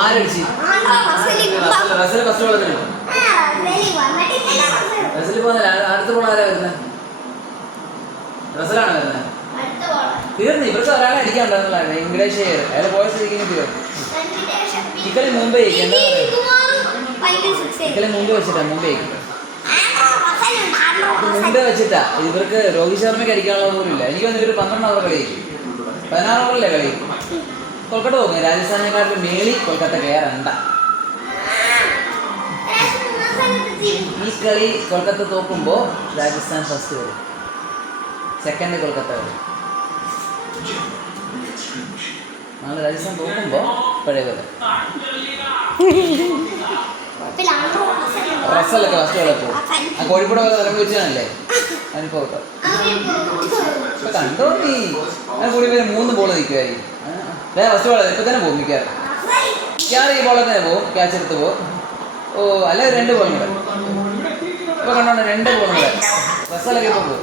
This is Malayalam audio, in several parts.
ആരടിച്ച് റസൽ ഫസ്റ്റ് ബോളത്തിന് റസൽ പോകുന്നില്ല. അടുത്ത ബോൾ ആരാ വരുന്നത്? റസലാണ് വരുന്നത്. തീർന്നു. ഇവർക്ക് ഒരാളെ അടിക്കാനുണ്ടായിരുന്നില്ല. ഇംഗ്ലീഷ് അയാൾ പോയ സ്ഥിതിക്ക് തീർന്നു. ഇക്കളി മുംബൈ മുംബൈ വെച്ചിട്ടാ. ഇവർക്ക് രോഹിത് ശർമ്മയ്ക്ക് അടിക്കാനുള്ള പോലും ഇല്ല. എനിക്ക് തോന്നുന്നു ഇവർ 12 ഓവർ കളിക്കും. 16 ഓവറല്ലേ കളി. കൊൽക്കത്ത പോകും. രാജസ്ഥാനെക്കാട്ടിലും മേളി കൊൽക്കത്ത കയറണ്ട. ഈ കളി കൊൽക്കത്ത തോക്കുമ്പോൾ രാജസ്ഥാൻ ഫസ്റ്റ് വരും, സെക്കൻഡ് കൊൽക്കത്ത വരും. നാളെ രാജസ്ഥാൻ തോക്കുമ്പോൾ പഴയ പോലെ റസലൊക്കെ ഫസ്റ്റ് കളി പോകും. ആ കോഴിക്കോട് തലം വെച്ചാണല്ലേ അനുഭവട്ടോ. ഇപ്പൊ കണ്ടോ നീ കൂടി പേര് 3 ബോൾ നിൽക്കുമായിരിക്കും. ഫസ്റ്റ് ബോൾ ഇപ്പൊ തന്നെ പോകും. മിക്കവാറും ഈ ബോളിൽ തന്നെ പോകും. ക്യാച്ച് എടുത്ത് പോകും. ഓ അല്ല 2 ബോളും കൂടെ ഇപ്പൊ കണ്ടോണ്ട് 2 ബോളും കൂടെ റസലൊക്കെ ഇപ്പൊ പോകും.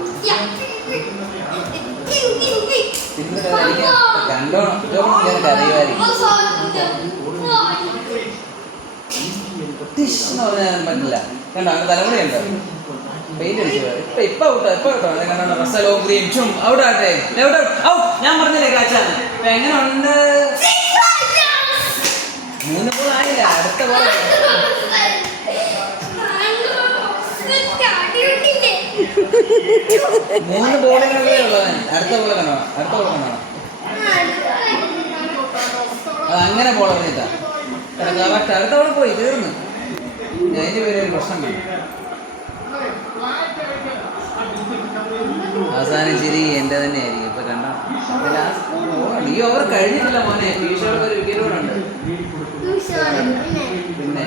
കണ്ടോ അറിയുമായിരിക്കും. പറഞ്ഞാൽ പറ്റില്ല. കണ്ടോ അങ്ങനെ തലമുറ ഉണ്ടോ പെയിന്റ് അടിച്ചു. ഇപ്പൊ കേട്ടോ കണ്ടോ റസലോ ഗ്രീൻ ചും ഔട്ട് ആട്ടെ. ഞാൻ പറഞ്ഞില്ലേ കാച്ചാണ്. ഇപ്പൊ എങ്ങനെ ഉണ്ട്? 3 ബോൾ ആയില്ല. അടുത്ത ബോൾ 3 ബോളുകളേ ഉള്ളവൻ. അടുത്ത ബോൾ കണ്ടോ? അതങ്ങനെ ബോൾ പറഞ്ഞിട്ടാ കറക്റ്റ്. അടുത്ത ബോൾ പോയി തീർന്നു. അതിന്റെ പേര് ഒരു പ്രശ്നം വേണം. അവസാനം ശരി എൻ്റെ തന്നെ ആയിരിക്കും. ഇപ്പൊ കണ്ടോ ഈ ഓവർ കഴിഞ്ഞിട്ടില്ല മോനെ. ഈശോർക്ക് ഒരു വിക്കറ്റ് കൂടെ ഉണ്ട്. പിന്നെ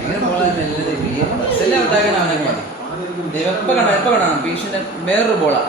എങ്ങനെ ബോളാണ് ഔട്ടാക്കാൻ അവനൊക്കെ മതി. ഇപ്പൊ കണ്ടോ പീഷിന്റെ വേറൊരു ബോളാ.